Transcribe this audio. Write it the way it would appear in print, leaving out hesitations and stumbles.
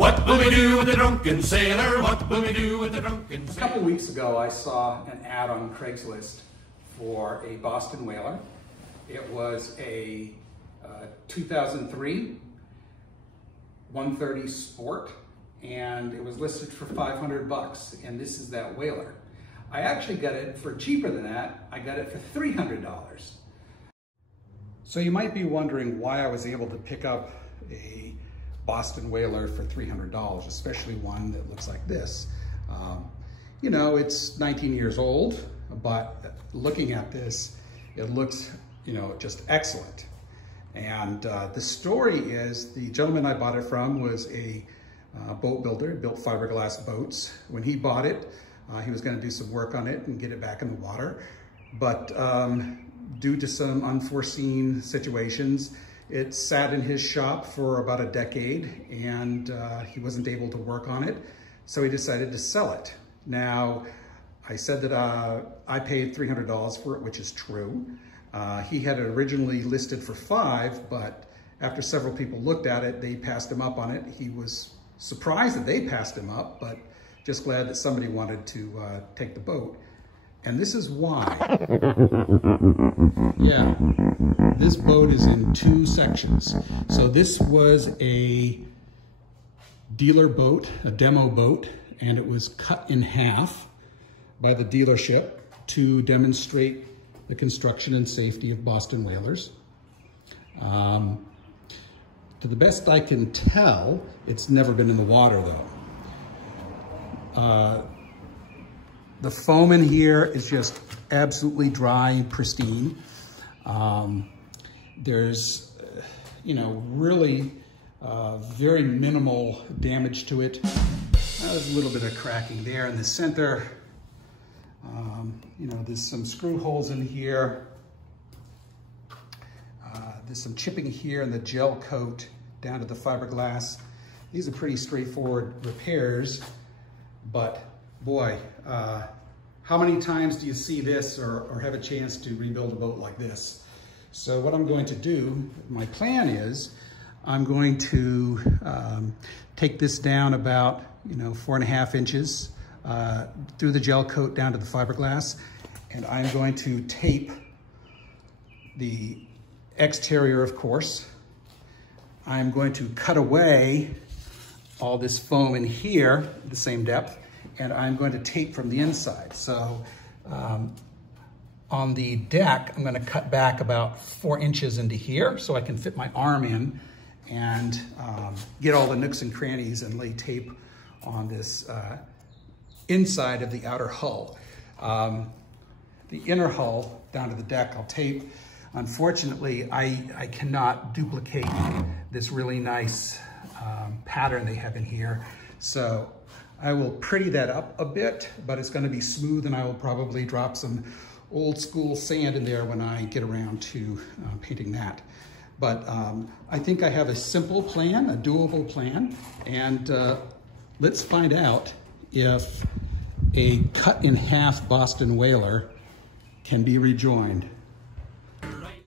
What will we do with the drunken sailor? What will we do with the drunken sailor? A couple weeks ago, I saw an ad on Craigslist for a Boston whaler. It was a 2003 130 Sport, and it was listed for 500 bucks, and this is that whaler. I actually got it for cheaper than that. I got it for $300. So you might be wondering why I was able to pick up a Boston whaler for $300, especially one that looks like this. You know, it's 19 years old, but looking at this, it looks, you know, just excellent. And the story is the gentleman I bought it from was a boat builder, built fiberglass boats. When he bought it, he was going to do some work on it and get it back in the water. But due to some unforeseen situations, it sat in his shop for about a decade, and he wasn't able to work on it. So he decided to sell it. Now, I said that I paid $300 for it, which is true. He had it originally listed for $5, but after several people looked at it, they passed him up on it. He was surprised that they passed him up, but just glad that somebody wanted to take the boat. And this is why. Yeah, this boat is in two sections. So this was a dealer boat, a demo boat, and it was cut in half by the dealership to demonstrate the construction and safety of Boston whalers. To the best I can tell, it's never been in the water though. The foam in here is just absolutely dry and pristine. There's, you know, really very minimal damage to it. There's a little bit of cracking there in the center. You know, there's some screw holes in here. There's some chipping here in the gel coat down to the fiberglass. These are pretty straightforward repairs, but boy, how many times do you see this or have a chance to rebuild a boat like this? So what I'm going to do, my plan is, I'm going to take this down about, you know, 4.5 inches through the gel coat down to the fiberglass, and I'm going to tape the exterior, of course. I'm going to cut away all this foam in here, the same depth, and I'm going to tape from the inside. So on the deck, I'm going to cut back about 4 inches into here so I can fit my arm in and get all the nooks and crannies and lay tape on this inside of the outer hull. The inner hull down to the deck, I'll tape. Unfortunately, I cannot duplicate this really nice pattern they have in here. So I will pretty that up a bit, but it's going to be smooth, and I will probably drop some old school sand in there when I get around to painting that. But I think I have a simple plan, a doable plan, and let's find out if a cut in half Boston whaler can be rejoined.